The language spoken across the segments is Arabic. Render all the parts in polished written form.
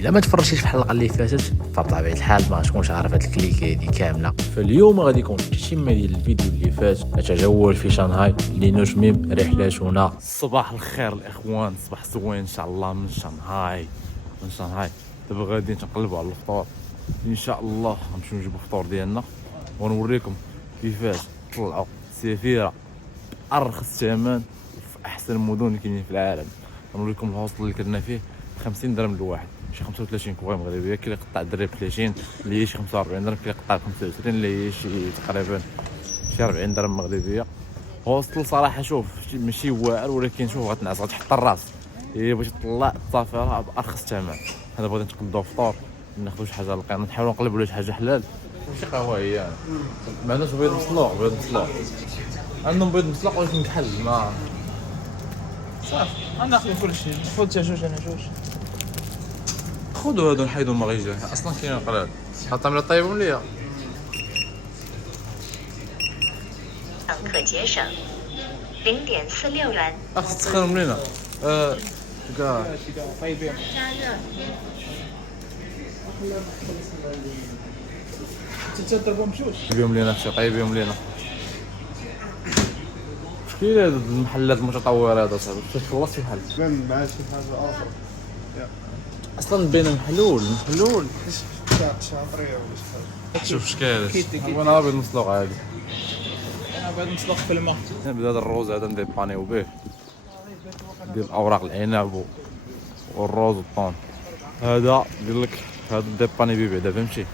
الا ما تفرجتيش في الحلقه اللي فاتت فبطبيعه الحال ما غتكونش عارف هاد الكليكه هادي كامله. فاليوم غادي يكون التتمه ديال الفيديو اللي فات، نتجول في شنغهاي لنتمم رحلتنا. صباح الخير الاخوان، صباح زوين ان شاء الله من شنغهاي. دابا غادي نقلبوا على الفطور ان شاء الله، غنمشيو نجيبوا الفطور ديالنا ونوريكم كيفاش طلعوا سفيره ارخص ثمن في احسن المدن اللي كاينين في العالم. غنوريكم الهوستل اللي كنا فيه 50 درهم لواحد، شي 35 كوغي مغربيه، كاين اللي يقطع الدري ب 30 اللي هي شي 45 درهم، كاين اللي يقطع ب 25 اللي هي شي تقريبا شي 40 درهم مغربيه. هوستل صراحه شوف ماشي واعر، ولكن شوف غتنعس غتحط الراس، هي باش تطلع السفيره بارخص ثمن. هذا بغيت نتقداو فطور، ناخذ شي حاجه لقينا، نحاولوا نقلبوا على شي حاجه حلال. شي قهوه هي ما عندناش بيض مسلوق، عندهم بيض مسلوق ولكن كحل ما صافي غناخذ كلشي، خذ تا جوج انا جوج. خذوا هادو نحيدوا المغيجه، اصلا كاين قلال حطهم لي طيبهم ليا. 可节省0.46元。 اخ تسخنهم لينا كاع طيبين تضربهم بجوج. طيبهم لينا اختي، طيبهم لينا. شكون هاد المحلات المتطوره هذا صاحبي؟ تخلص شي حل بان مع شي حاجه اخرى اصلا بين محلول شي عطريه ولا شي حاجه. شوف شكال كيتي. وانا بيض مسلوق عادي. انا بعد نسلق في الماء. نبدا هذا الروز هذا نديبانيو به ديال اوراق العنب والروز والطون. هذا قال لك هذا ديباني بيه بعدا فهمتي،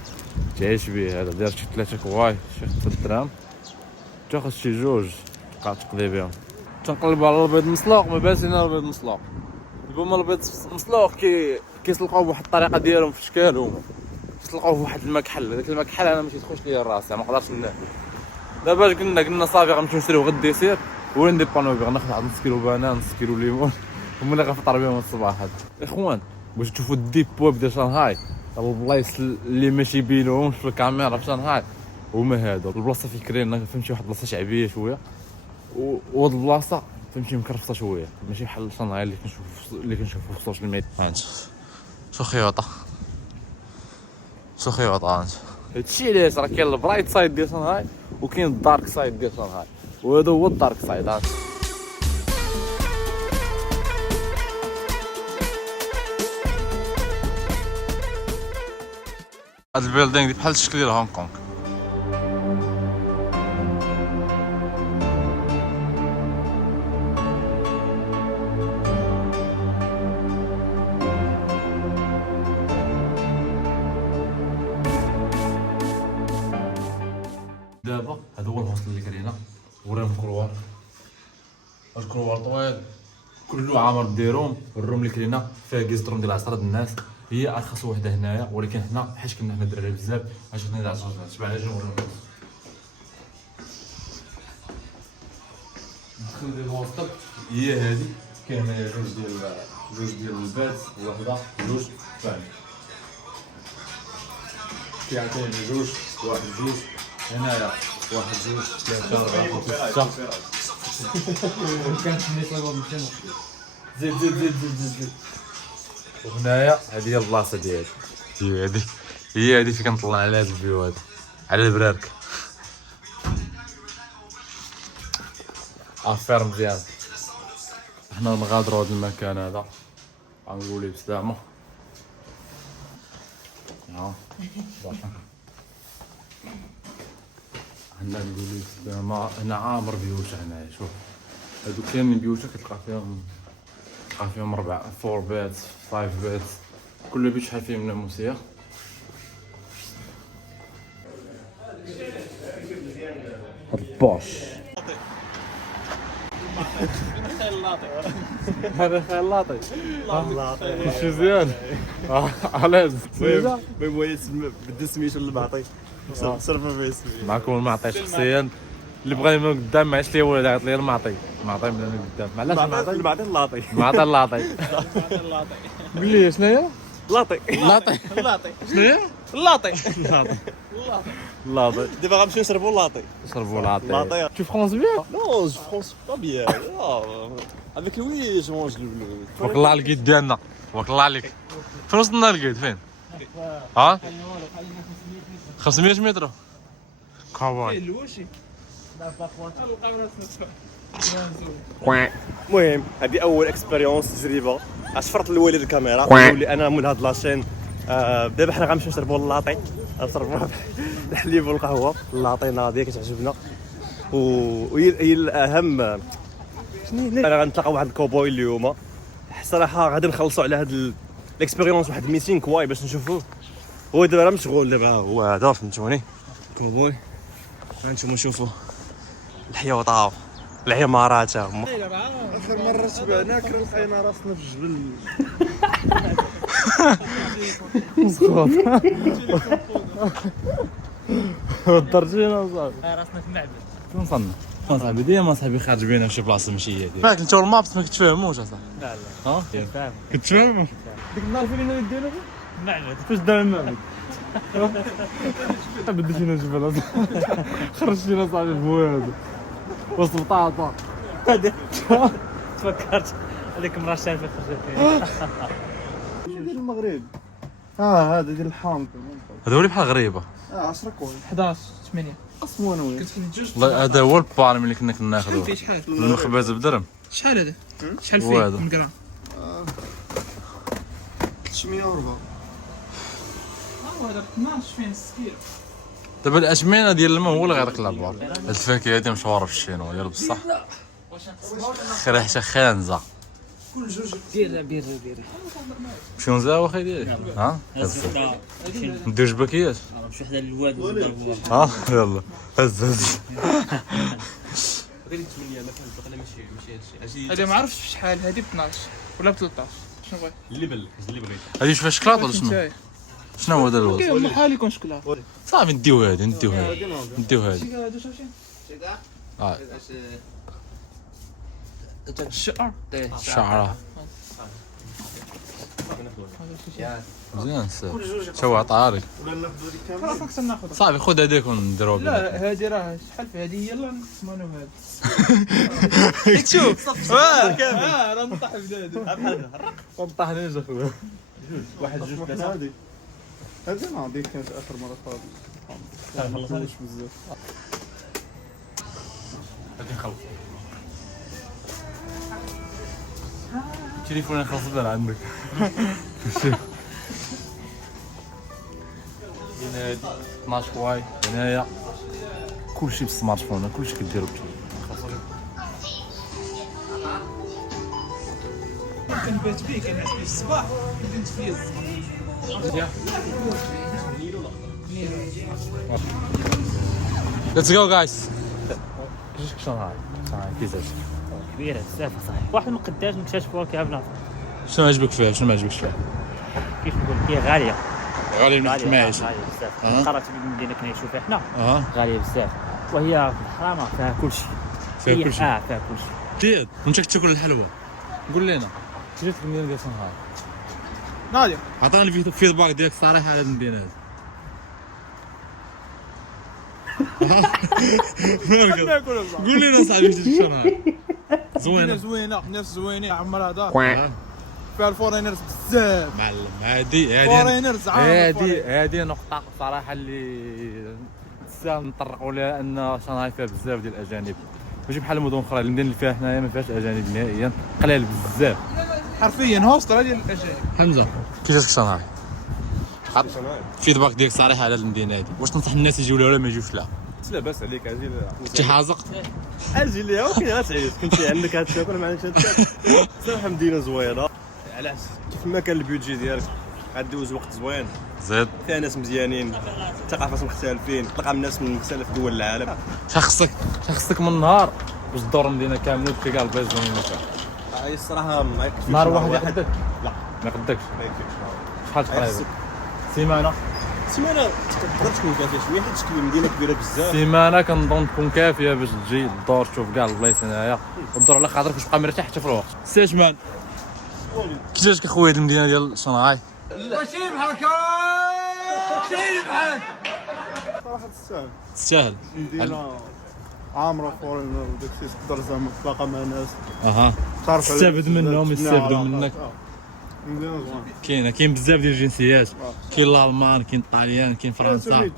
تعيش به. هذا داير شي 3 كواي شي 5 دراهم، تاخذ شي جوج تبقى تقضي بهم. تنقلبوا على البيض مسلوق، ما باش لنا البيض مسلوق. هما البيض مسلوق كيسلقوه بواحد الطريقه ديالهم في شكالهم، كيسلقوه بواحد الماء كحل. هذاك الماء كحل انا ما تيدخلش ليا الراس، ما نقدرش ندير. دابا قلنا صافي غنمشيو نشريو غد ديسير ولا نديبانو به، غناخذ واحد نص كيلو بنان، نص كيلو ليمون، هما اللي غنفطر بهم الصباح. هذا اخوان باش تشوفوا الديب ويب ديال شنغهاي، البلايص اللي ماشي بينهمش في الكاميرا في شنغهاي هما هادو. البلاصه فكرينا فهمتي، واحد البلاصه شعبيه شويه، وهاد البلاصه فهمتي مكرفصه شويه، ماشي بحال شنغهاي اللي كنشوفو في السوشيال ميديا. هانت شو خيوطه هانت. هادشي علاش راه كاين البرايت سايد ديال شنغهاي وكاين الدارك سايد ديال شنغهاي، وهذا هو الدارك سايد. هانت هاد البيلدينغ بحال الشكل ديال هونغ كونغ. دابا هذا هو الهوستل اللي كرينا، وريهم الكروار. الكروار طويل كله عامر ديروم. الروم اللي كرينا فيها كيزدروم ديال 10 الناس، هي ارخص وحده هنايا، ولكن حنا حيت كنا حنا دراري بزاف اش كنا ندير 10 الناس. تبع نجي نوريهم ندخل ديال الهوستل. هي هادي كاين هنايا جوج ديال البات، وحده جوج ثاني كيعطيني جوج واحد جوج هنايا واحد جوج ثلاثة أربعة خمسة ستة. كانت النسبة مشينا زيد. وهنايا هذه هي البلاصة ديالي، هي هذه فين كنطلع على هذا الفيو هذا على البرارك. افير مزيان. حنا نغادروا هذا المكان هذا، غنقول ليه بسلامة. هنا نقولوا زعما هنا عامر بيوت. هنايا شوف هادو كاملين بيوت كتلقى فيهم 4 بيت 5 بيت، كل بيت شحال فيه من ناموسيه. هاد البوش هذا خيال لاطي شي زيان علاش ما بغيت بدي سميتو المعطي صرف ما بغيت سميتو معكم المعطي شخصيا اللي بغى من قدام ما عيش لي ولد عيط لي المعطي من قدام. علاش المعطي اللاطي معطي اللاطي قول لي شنو هي لاطي شنو هي اللاطي لاطي. دابا غنمشيو نشربوا لاطي. نشربوا لاطي. Tu France bien? Non, je pense pas bien. Avec lui, je mange le bleu. وكل الله عليك ديالنا، وكل الله عليك. فين وصلنا لقيت فين؟ ها؟ 500 متر كواي. الوشي المهم هذه اول اكسبيريونس تجربه عشفرت الوالد الكاميرا قالوا لي انا مول هاد لاشين. دابا حنا غنمشيو نشربوا اللاطي، نشربوا الحليب والقهوه. اللاطي ناضيه كتعجبنا وهي الاهم. انا غنتلاقى واحد الكوبوي اليوم صراحه غادي نخلصوا على هاد الاكسبيريونس واحد ميتين كواي باش نشوفوه. هو دابا راه مشغول دابا هو هذا فهمتوني كوبوي. غنمشيو نشوفوا الحيوطه العمارات هما. اخر مره تبعنا كنا لقينا راسنا في الجبل. مسخوط ودرتينا صاحبي. راسنا في المعبد. فين وصلنا؟ صاحبي ديما صاحبي خارج بينا شي بلاصه ماشي هي. فاك انت المابس ما كتفهموش اصاحبي. لا لا ها؟ فاهم. كتفهم؟ ديك النهار فين نديرو المعبد. فاش دار المعبد؟ بدي فينا الجبل خرجتينا صاحبي في واد وسط بطاطا. تفكرت هذيك المره الشافه خرجت ديال المغرب. هذا ديال الحامض. هذول بحال غريبه. 10 كوين 11 8 قسموا انا وياك. كنت في الجوج. والله هذا هو البالم اللي كنا كناخذوه. فيه شحال المخبز بدرهم. شحال هذا شحال هو فيه هذا. من جرام 304. هذا 12 فيه نص كيلو. دابا الاشمانه ديال الماء هو اللي غيعطيك العبار. هاد الفاكهه هادي مشهوره في الشينوا ديال بصح ريحتها خانزه. بير شنو نزا واخا ديالي ها ندير جبكيات شي وحده للواد ونضربوها. ها يلا هز هذه ما عرفتش شحال هذه ب 12 ولا ب 13 شنو بغيت اللي بلك هادي شوفها شكلاط ولا شنو شنو هو هذا الوز كاين محال يكون شكلها صافي نديو هادي نديو هادي هادو شوفي الشعر شعره مزيان شو عطاري خلاص اكثر ناخذ صافي خذ هذيك ونديرو بها لا هذه راه شحال فيها هذه يلا نسمانو هذا شوف راه نطح بلادو نطح نيجا خويا واحد جوج ثلاثه. هذه ناضي كانت اخر مره فاضي. خلصناش بزاف. غادي نخلص التليفون خلص لنا عندك هنا هادي 12 كواي هنايا كلشي بالسمارت فون كلشي كديرو بالتليفون كنبات به كنعس به الصباح كنت فيه الصباح ليتس جو جايز كيفاش شنو كيفاش كبيرة بزاف صحيح. واحد من قداش نكتشفوها كاملة. شنو عجبك فيها شنو ما عجبكش فيها كيف نقول هي غالية. غالي من المعيشه غالية بزاف. قررت بالمدينة كنعيشو فيها حنا اه غالية بزاف. وهي حرامة فيها كلشي. فيها كلشي فيها كلشي. جيد انت كتاكل الحلوى قول لنا جيت في المدينه ديال صنعاء ناضي عطاني الفيدباك ديالك الصراحه على المدينه هذه قول لنا صاحبي اش شنو زوينه زوينه ناس زوينين عمرها دار فيها الفورينرز بزاف معلم هذه فورينرز هذه نقطه صراحه اللي تستاهل نطرقوا لها ان شنغهاي فيها بزاف ديال الاجانب ماشي بحال المدن الاخرى المدينه اللي فيها حنايا ما فيهاش اجانب نهائيا قليل بزاف حرفيا هوستل ديال الاجانب. حمزه كيفاش شنغهاي فيدباك ديالك صراحه على المدينه هذه واش تنصح الناس يجيو لها ولا ما يجوش لها لاباس عليك اجي كنتي حازق اجي ليها وكي غتعيش كنتي عندك هاد الشيء ما عندكش هاد الشيء صراحه مدينه زوينه علاش كيف ما كان البيدجي ديالك غدوز وقت زوين زيد فيها ناس مزيانين ثقافات مختلفين تلقى من ناس من مختلف دول العالم. خاصك من نهار باش تدور المدينه كامله وتلقى البلايص اللي فيها هاي الصراحه ما يكفيش نهار واحد يقدك لا ما يقدكش ما يكفيش شحال تقريبا سيمانه تقدر تكون كافيه شويه حيت تكون مدينه كبيره بزاف. سيمانه كنظن تكون كافيه باش تجي تدور تشوف كاع البلايص هنايا وتدور على خاطرك باش تبقى مرتاح حتى في الوقت. سي عثمان كيفاش كخويا المدينه ديال شنغهاي؟ صراحه تستاهل مدينه عامره فورينر وداكشي تقدر زعما تلاقى مع ناس اها تعرف تستافد منهم يستافدوا منك مدينه زوينه. كاين بزاف ديال الجنسيات، كاين الالمان، كاين الطاليان، كاين فرنسا،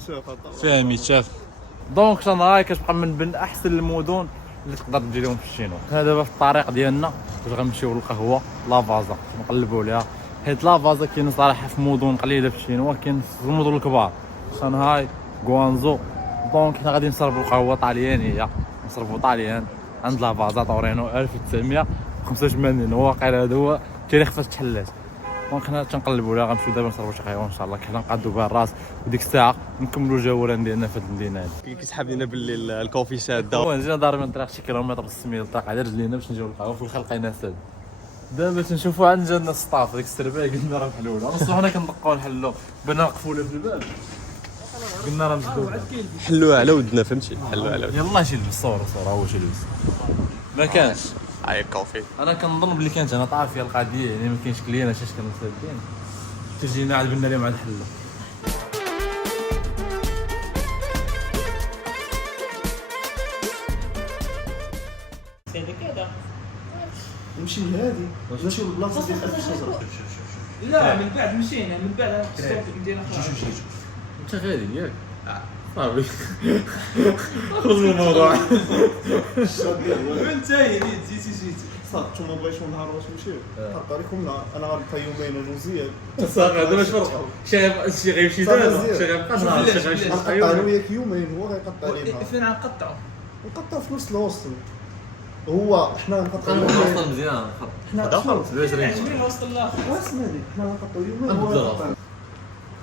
فيها ميتشاف. دونك شنغهاي كتبقى من بين احسن المدن اللي تقدر تجي لهم في الشينوا. حنا دابا في الطريق ديالنا باش غنمشيو للقهوه لافازا نقلبوا عليها، حيت لافازا كاين صراحه في مدن قليله في الشينوا، كاين في المدن الكبار شنغهاي، غوانزو. دونك حنا غادي نشربوا قهوه طاليانيه، نشربوا طاليان عند لافازا طورينو 1985. هو واقيلا هذا هو تاريخ فاش تحلات. دونك حنا تنقلبوا عليها، غنمشيو دابا نشربوا شي قهوه ان شاء الله، حنا نقادوا بها الراس، وديك الساعه نكملوا الجولان ديالنا في هذه المدينه هذه. كيسحب لينا باللي الكوفي شاده. هو جينا ضاربين الطريق شي كيلومتر بالسميل الطريق على رجلينا باش نجيو للقهوه، في الخلق لقينا سد. دابا تنشوفوا عند جانا السطاف ديك السربايه، قلنا راه محلوله، نصو حنا كندقوا نحلوا بنا مقفوله في الباب، قلنا راه مسدوده. حلوها على ودنا فهمتي، حلوها على ودنا. يلاه شي لبس صور هو شي لبس ما كانش. هاي كوفي. انا كنظن بلي كانت انا طاير فيها القضيه، يعني ما كاينش كليان اش كانوا سادين، تجينا عاد بنا اليوم عاد حلوا. نمشي لهادي نمشيو للبلاصه اللي خلف الشجره. لا من بعد مشينا، من بعد الصوت مدينا خلاص. انت غادي ياك صافي خلص من الموضوع. وين تاي جيتي صافي نتوما بغيتو نهار باش نمشيو حط لكم انا غنبقى يومين ونوزيات صافي هذا باش فرق شي غيمشي دابا، شي غيبقى نهار، شي غيمشي غنقطع انا وياك يومين، هو غيقطع لي نهار. فين غنقطعوا؟ نقطعو في نفس الوسط. هو حنا نقطعو اصلا مزيان حنا شوف عجبني الوسط الاخر. واسمع لي حنا نقطعو يومين هو بالضبط. يقطع.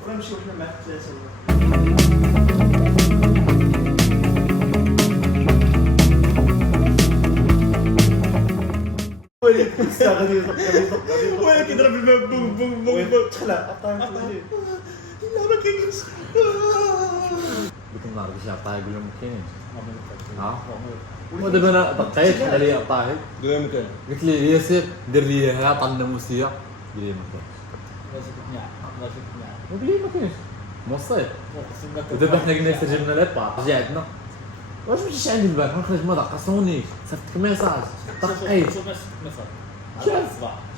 ولا نمشيو حنا مع الثلاثه. وين كيضرب الباب بوم بوم بوم بوم. تخلع عطاني لا ما كاينش. ديك النهار باش عطاه يقول لهم ما كاينينش ودابا انا دقيت حدا لي عطاه، قول ما كاين. قلت ليه ياسر دير لي اياها عطا الناموسيه، قال لي ما كاينش، قال لي ما كاينش موصيت. ودابا حنا قلنا ياسر جبنا لي بار رجعتنا، واش مشيتش عند البنك نخرج ما دقصونيش، صيفطك ميساج دقيت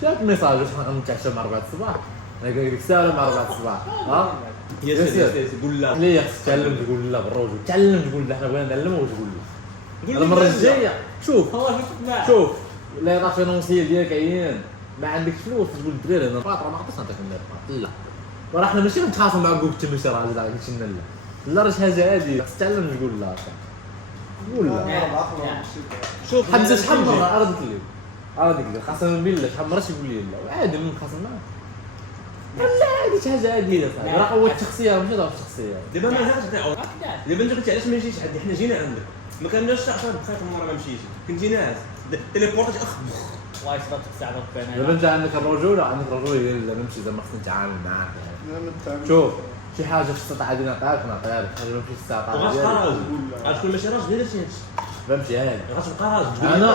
شاف ميساج واش حنا غنتعشى مع 4 الصباح، انا قال لك ساعه مع 4 الصباح ياسر قول لا. ليه خصك تعلم تقول لا بالرجل، تعلم تقول لا، حنا بغينا نعلمو وتقول لا. المره الجايه شوف لا يعطيك فينونسيال ديالك عيان، ما عندكش فلوس تقول الدراري انا باطره ما عطيتش نعطيك النار، لا وراه حنا ماشي غنتخاصموا مع بوك تمشي راجل قلت لنا لا، لا راه شي حاجه عاديه خصك تعلم تقول لا. قول لا شوف حمزه شحال مره عرضت لي قسما بالله شحال مره تيقول لي لا، وعادي من خاصم معاه لا عادي شي حاجه عاديه صاحبي، راه قوه الشخصيه ماشي ضعف الشخصيه. دابا ما زالت تعاود. دابا انت قلتي علاش ما مشيتش عندي، حنا جينا عندك ما كناش تعرف بخير المره ما مشيتش، كنتي ناعس تيليبورتات اخ واش صرت ساعه دابا انت عندك الرجوله، عندك الرجوله ديال لا نمشي زعما خصني نتعامل معاك. شوف شي حاجه في السطح عادي نعطيها لك حاجه ماشي في السطح وغتبقى راجل، غتكون ماشي راجل غير شي هادشي، فهمتي عادي. غتبقى راجل. انا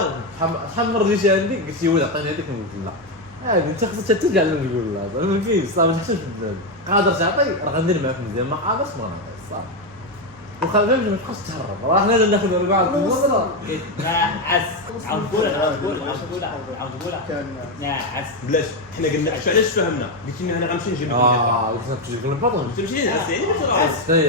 شحال من مره جيت عندك قلت لي ولد عطيني هذيك نقول لا، عادي انت خصك تتعلم تقول لا، زعما ما كاينش صافي ما تحسبش بزاف، قادر تعطي راه غندير معاك مزيان، ما قادرش ما غنعطيش صافي. وخا فهمتي ما تبقاش تهرب، راه حنا ناخذ على بعض المره عس عاود قولها عس بلاش حنا قلنا علاش فهمنا، قلت لي انا غنمشي نجيب لك قلت تجي لك البطل تمشي نعس يعني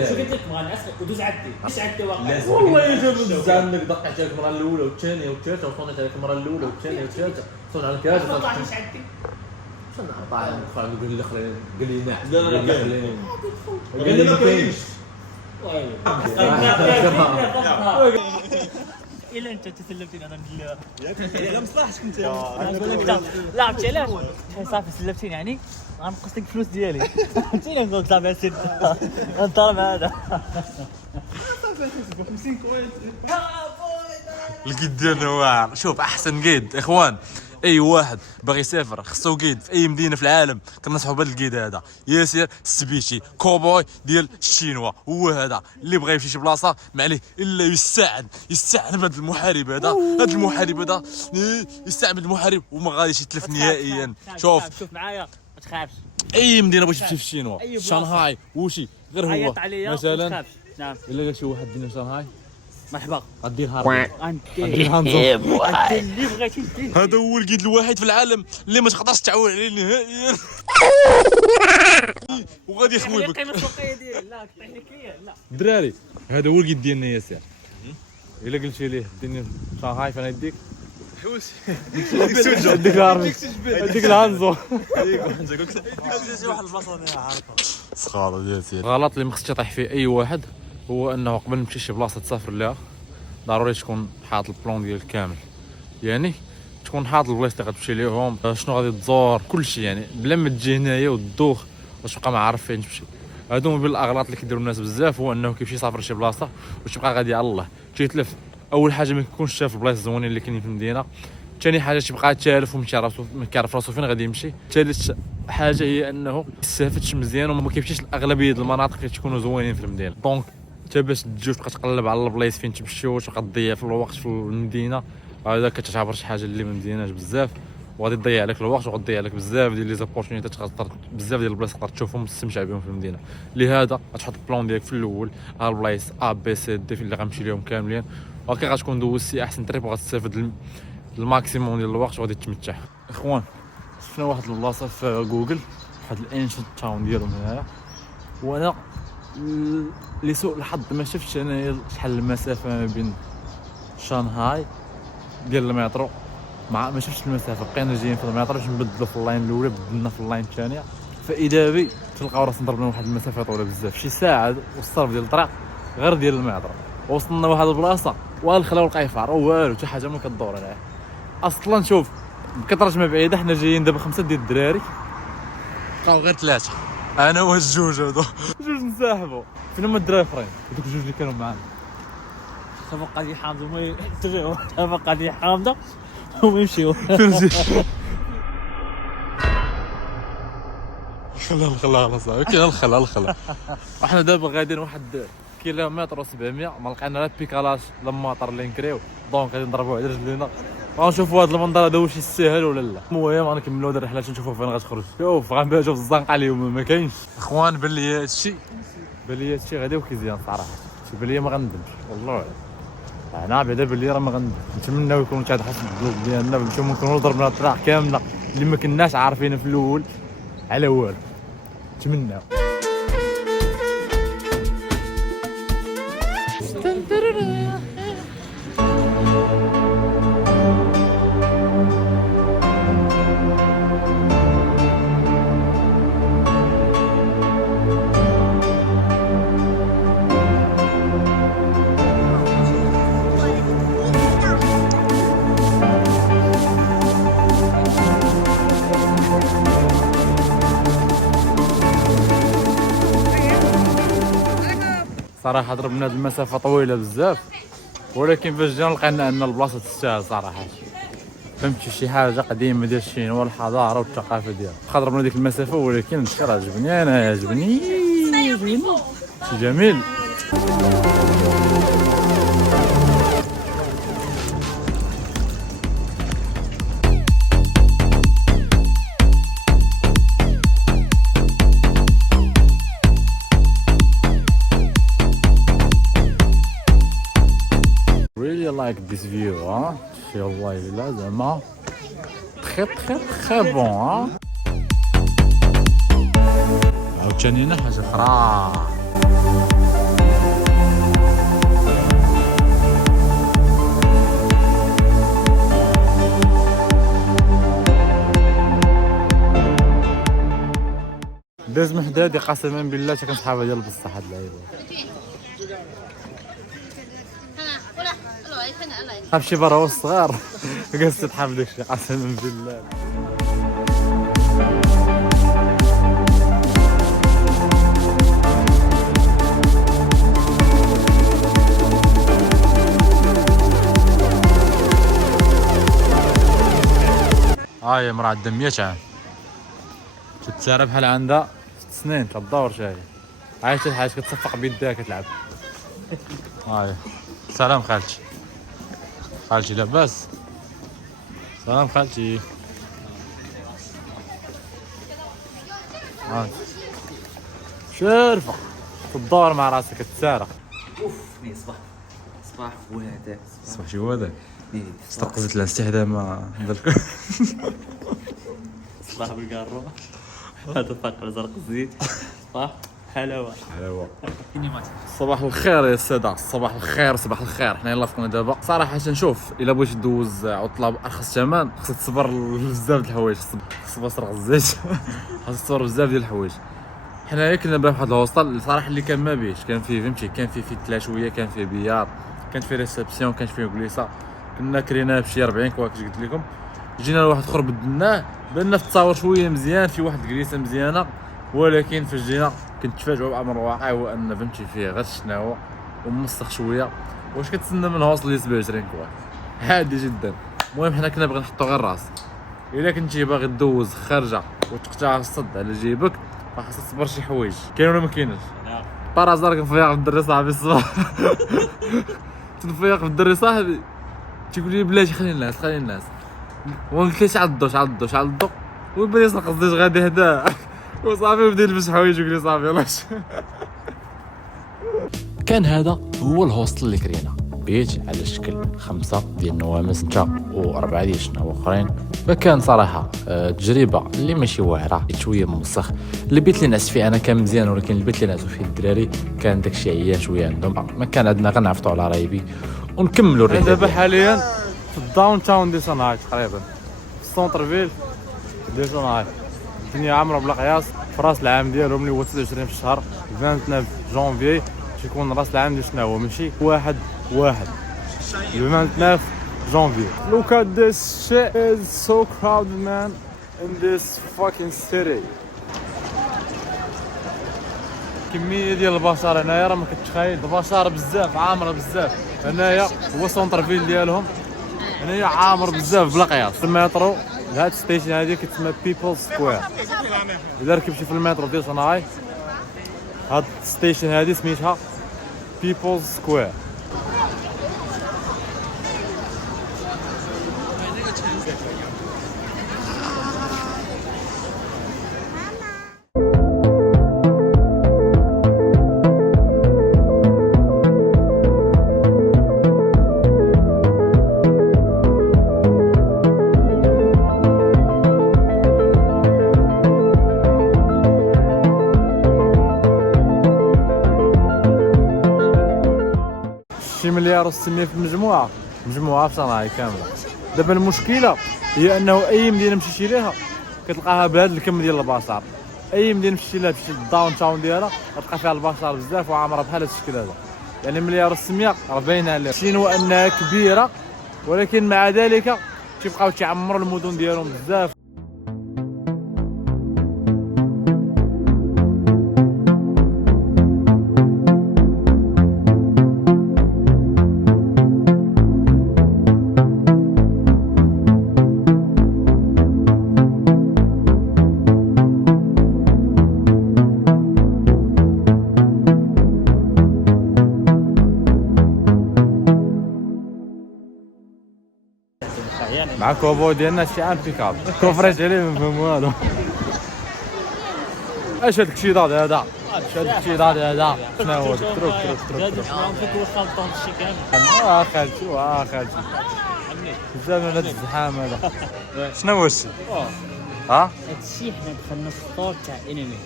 شو قلت لك بغا نعس ودوز عدي مش عدي واقع والله يجب عندك دقيت عليك المره الاولى والثانيه والثالثه وصلت عليك المره الاولى والثانيه والثالثه وصلنا على الكاس ما طلعتيش عدي شنو طالع قال لي خليني قال لي نعس لا لا قال لي ما كاينش الا انت تسلمتني انا بالله لا مصلحتك انت لا عرفتي علاش؟ صافي سلمتيني يعني غنقص لك الفلوس ديالي فهمتيني نقول صافي سير غنضرب هذا 50 كويس. القيد ديالنا واعر. شوف احسن قيد اخوان، اي واحد باغي يسافر خصو قيد في اي مدينه في العالم كنصحوا بهذا القيد هذا، ياسر السبيشي كوبوي ديال الشينوا، هو هذا اللي بغى يمشي شي بلاصه ما عليه الا يستعن بهذا المحارب هذا، يستعن بهذا المحارب وما غاديش يتلف نهائيا. شوف معايا ما تخافش، اي مدينه بغيتي تمشي في الشينوا، شانغهاي وشي غير هو عيط عليا مثلا نعم الا قال شي واحد دينا شانغهاي مرحبا غدير هارد غندير اللي بغيتي دير. هذا هو الجيد الوحيد في العالم اللي ما تقدرش تعول عليه نهائيا وغادي يخويبك. القيمه السوقيه ديالي لا كطيح لك ليا لا. الدراري هذا هو الجيد ديالنا ياسر. الا قلتي ليه ديني شانغهاي فانا يديك حوس ديك العربي ديك الهانزو واحد البلاصه انا عارفها. سخاله ياسر. الغلط اللي ما خصش يطيح فيه اي واحد هو انه قبل ما تمشي شي بلاصه تسافر لها ضروري تكون حاط البلان ديالك كامل. يعني تكون حاط البلايص اللي غتمشي ليهم، شنو غادي تزور، كلشي يعني بلا ما تجي هنايا وتدوخ واش تبقى ما عارف فين تمشي. هادو من بين الاغلاط اللي كيديروا الناس بزاف، هو انه كيمشي يسافر لشي بلاصه وتبقى غادي على الله تيتلف. اول حاجه ما يكونش شاف البلايص الزوينين اللي كاينين في المدينه، ثاني حاجه تيبقى تالف وما كيعرف راسو فين غادي يمشي، ثالث حاجه هي انه ما يستافدش مزيان وما كيمشيش لاغلبيه المناطق اللي تكونوا زوينين في المدينه. دونك انت باش تجي تبقى تقلب على البلايص فين تمشي وتبقى تضيع في الوقت في المدينه، هذا كتعتبر شي حاجه اللي ما مزياناش بزاف وغادي تضيع عليك الوقت وغادي عليك بزاف ديال لي زوبورتونيتي، تقدر بزاف ديال البلايص تقدر تشوفهم وتستمتع بهم في المدينه. لهذا غتحط البلان ديالك في الاول، ها البلايص ا بي سي دي اللي غنمشي لهم كاملين، وهكا غتكون دوزتي احسن تريب وغتستافد الماكسيموم ديال الوقت وغادي تمتع. اخوان شفنا واحد البلاصه في جوجل، واحد الانشنت تاون ديالهم هنايا، وانا لسوء الحظ ما شفتش انا شحال المسافه ما بين شانغهاي ديال المترو ما شفتش المسافه. بقينا جايين في المترو باش نبدلوا في اللاين الاولى، بدلنا في اللاين الثانيه، فاذا بي تلقاو راسنا ضربنا واحد المسافه طويله بزاف، شي ساعه والصرف ديال الطريق غير ديال المترو. وصلنا لواحد البلاصه والخلا والقيفار والو حتى حاجه ما كدور عليها اصلا. شوف بكثره ما بعيده، حنا جايين دابا 5 ديال الدراري، بقاو غير 3 انا والجوج هادو جوج نساحبوا. فين هما الدراري الاخرين هذوك الجوج اللي كانوا معانا؟ تبقى دي حامضه ما يتجيو، تبقى دي حامضه وما يمشيو. خلاص كاين الخلا. احنا دابا غاديين واحد كيلومتر و700 ما لقينا لا بيكالاج لا ماطر اللي نكريو، دونك غادي نضربوا على رجلينا غنشوفوا هذا المنظر هذا واش يستاهل ولا لا. المهم غنكملوا هذه الرحله نشوفوا فين غتخرج. شوف غنباتوا في الزنقه اليوم ما كاينش. اخوان بان لي هادشي غادي وكيزيان صراحه، بان لي ما غندمش والله. انا بعدا بان لي راه ما غندمش. نتمناو يكون هذا حسب البلوك ديالنا باش نكونوا ضربنا الطريق كامله اللي ما كناش عارفين في الاول على والو. نتمناو. صراحه ضربنا هذه المسافه طويله بزاف، ولكن فاش جينا لقينا ان البلاصه تستاهل صراحه. فهمتي شي حاجه قديمه ديال الشينوا والحضاره والثقافه ديالها. واخا ضربنا ديك المسافه ولكن الشيء راه عجبني، انا عجبني شي جميل. like this view ها والله الا زعما تري بون ها. عاوتاني هنا حاجه اخرى، داز من حدادي قسما بالله حتى كنصحابها ديال بصح هاد اللعيبه. حاب شي برا الصغار جالس تحب داكشي قسما بالله. هاي مرا عندها 100 عام تتسارى بحال عندها 6 سنين تدور شاهي عايشه الحاج كتصفق بيدها كتلعب. هاي سلام خالتي. خالتي لاباس؟ سلام خالتي. هاي شرفة تدور مع راسك تتسارى. اوف مي صباح وهذا صباح شي هو هذا استقزت الاستهداء ما درك صباح بالقارو هذا فقر زرق الزيت صباح حلاوه صباح الخير يا السادة، صباح الخير صباح الخير. حنا يلا فقنا دابا صراحة نشوف الا بغيتي دوز عطلة بأرخص ثمن خصك تصبر بزاف د الحوايج، خصك تسرق الزيت خصك تصبر بزاف ديال الحوايج. حنايا كنا باه واحد الهوستل صراحة اللي كان ما بيش، كان فيه فهمتي كان فيه التلاشوية، كان فيه بيار، كانت فيه ريسبسيون، كانت فيه جليسة. كنا كريناه بشي 40 كوا كيش قلت لكم. جينا لواحد اخر بدلناه بان في التصاور شوية مزيان، في واحد الجليسة مزيانة، ولكن فاش جينا كنتفاجئوا بامر واقع هو ان فهمتي فيه غير الشناوه ومسخ شويه. واش كتسنى من هوصل اللي 27 كوا عادي جدا. المهم حنا كنا باغي نحطو غير راس. الا كنتي باغي دوز خارجه وتقطع الصد على جيبك خاصك تصبر شي حوايج. كاين ولا ما كاينش؟ بارازار كنفيق في الدري صاحبي الصباح تنفيق في الدري صاحبي تيقول لي بلاتي خلي الناس خلي الناس، ونقول شعل الضو ويبان يسرق الزيت غادي هدا وصافي بدا يلبس حوايج ويقول لي صافي يلاه. كان هذا هو الهوستل اللي كرينا، بيت على شكل 5 ديال النوامس نتا و4 ديال الشناوة اخرين. فكان صراحه تجربه اللي ماشي واعره، شويه موسخ. البيت اللي نعس فيه انا كان مزيان، ولكن البيت اللي نعسوا فيه الدراري كان داكشي عيان شويه عندهم. ما كان عندنا غنعرفتوا على رايبي ونكملوا الرحله. دابا حاليا في الداون تاون ديال شنغهاي تقريبا، في السونتر فيل ديال شنغهاي. الدنيا عامره بلا قياس. في راس العام ديالهم اللي هو 29 في الشهر 29 جونفي تيكون راس العام ديال شنو هو، ماشي واحد 29 جونفي. Look at this shit is so crowded man in this fucking city. كمية ديال البشر هنايا راه ما كتخيل، البشر بزاف عامرة بزاف. هنايا هو سونتر فيل ديالهم، هنايا عامر بزاف بلا قياس. المترو هاد ستيشن هادي كتسمى بيبل سكوير. الا ركبتي في المترو ديال شنغهاي هاد ستيشن هادي سميتها بيبل سكوير. شي مليار و600 في المجموعه في شنغهاي كامله. دابا المشكله هي انه اي مدينه مشيتي ليها كتلقاها بهذا الكم ديال البشر. اي مدينه مشيتي لها تمشي للداون تاون ديالها غتلقى فيها البشر بزاف وعامره بحال هذا الشكل هذا. يعني مليار و600 راه باينه عليه شنو انها كبيره، ولكن مع ذلك تيبقاو تعمروا المدن ديالهم بزاف. مع كوفو ديالنا شي عام بيكاب كوفريج عليه ما فهم والو. اش هاد الكشيداد هذا؟ اش هاد الكشيداد هذا؟ شنو هو؟ تروك خالتي بزاف من هاد الزحام هذا. شنو هو الشيء؟ ها؟ هادشي حنا دخلنا في الطور تاع انمي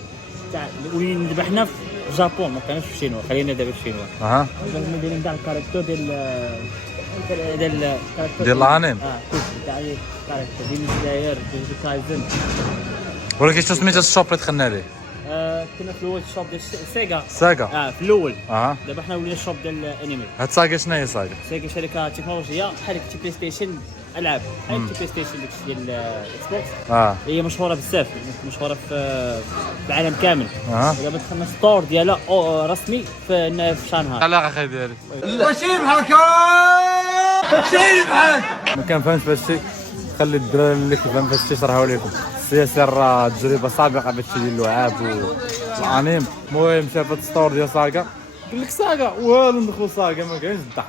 تاع وين ذبحنا في الجابون، ما كانش في الشينوا، خلينا دابا في الشينوا. اها هما دايرين كاع الكاركتر ديال الانيم. تاع الكاركتر ديال الجزائر ديال كايزن. ولكن شنو سميت الشوب اللي دخلنا ليه؟ كنا في الاول الشوب ديال سيجا. في الاول. دابا حنا ولينا الشوب ديال الانمي. هاد ساغا شنو هي ساغا؟ سيجا شركه تكنولوجيه بحال ديك بلاي ستيشن العاب، بحال ديك بلاي ستيشن ديال الاكس بوكس. هي مشهوره بزاف، مشهوره في العالم كامل. دابا دخلنا ستور ديالها رسمي في شنغهاي. علاقه اخي ديالي ماشي بحال هكا ماشي بحال ما كنفهمش في هادشي. خلي الدراري اللي كيفهم في هادشي يشرحوا لكم. راه تجربه سابقه باش ديال اللعاب والانيم. المهم شاف هاد الستور ديال ساغا قال لك ساغا والو ندخلوا ساغا ما كاينش الضحك.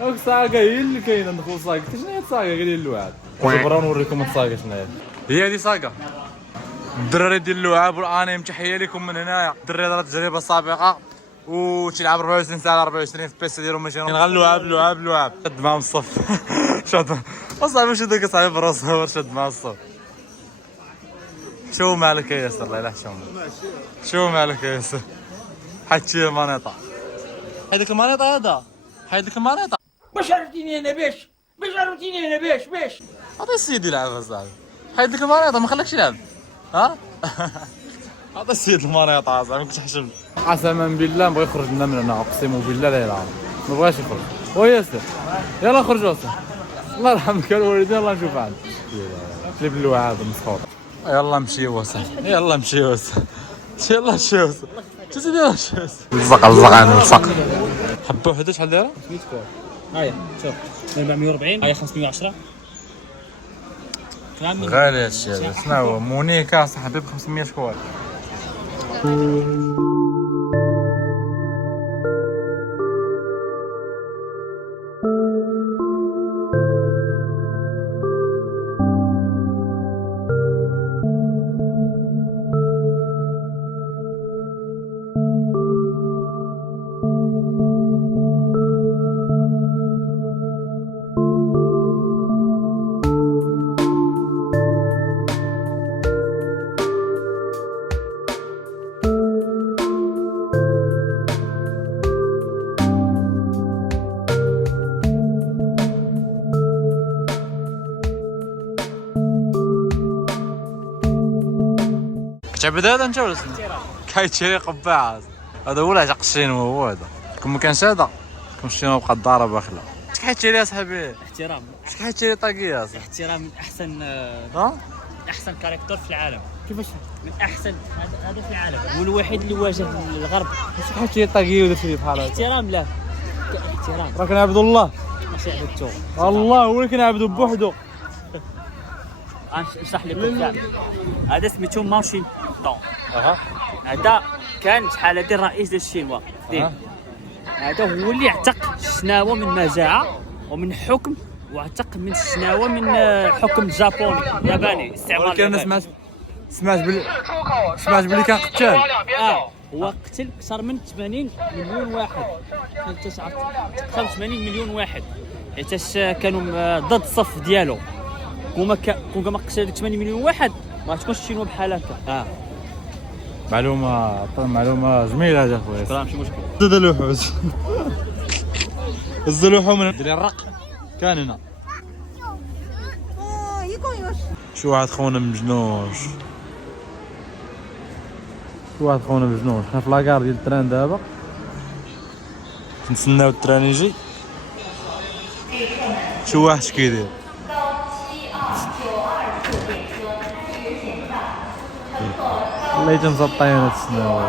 هاك ساغا هي اللي كاينه ندخلوا ساغا. قلت شنو هي ساغا؟ قال لي اللعاب. دابا نوريكم الساغا شنو هي هادي ساغا. الدراري ديال اللعاب والانيم تحيه لكم من هنايا. الدراري راه تجربه سابقه وتلعب 24 ساعه 24 في بيسي ديالو ماشي غير لعاب شد معاهم الصف شد اصاحبي شي داك صاحبي براسو شد مع الصف. شو مالك يا ياسر الله يلا شو مالك يا ياسر حتى المانيطه هذيك المانيطه هذيك المانيطه باش عرفتيني انا باش هذا السيد يلعب اصاحبي هذيك المانيطه ما خلاكش يلعب ها هذا السيد المانيطه اصاحبي كنت حشم قسما بالله نبغي يخرج لنا من هنا اقسم بالله لا يلعب ما بغاش يخرج وياسر يلا خرج اصاحبي الله يرحمك الوالدين الله نشوف عاد كليب اللعاب مسخور يلا نمشيو اصاحبي يلا نمشيو يلا نمشيو سيدي يلا نمشيو لصق انا لصق حبه وحده شحال دايره 500 كور هايا شوف 440 هايا 510 غالي هادشي هذا شنو هو مونيكا صاحبي ب 500 كوار كتعبد هذا انت ولا كيتشري قبعه هذا هو العشق الشينوا هو هذا كون ما كانش هذا كون الشينوا بقى الدار باخله شحال كيتشري اصاحبي احترام شحال كيتشري طاقيه اصاحبي احترام من احسن ها احسن كاركتر في العالم كيفاش من احسن هذا في العالم والوحيد اللي واجه الغرب شحال كيتشري طاقيه ودرت لي بحال هكا احترام له احترام راه كنعبد الله ماشي عبدتو الله هو اللي كنعبدو بوحدو نشرح لكم هذا سميتو مارشي دون هذا كان شحال هادي الرئيس ديال الشينوا هذا هو اللي اعتق الشناوه من مجاعه ومن حكم واعتق من الشناوه من حكم الجابوني الياباني استعمار ولكن انا سمعت بلي كان قتال هو قتل اكثر من 80 مليون واحد حتى 85 مليون واحد حيت كانوا ضد الصف ديالو كون ما قتل هذيك 80 مليون واحد ما تكونش الشينوا بحال هكا معلومه جميله هذا خويا شكرا ماشي مشكل زاد الوحوش الزلوحه من دري الرق كان هنا شي واحد خونا مجنون حنا في لاكار ديال التران دابا نتسناو التران يجي شي واحد اش كيدير والله تنسطينا تسناو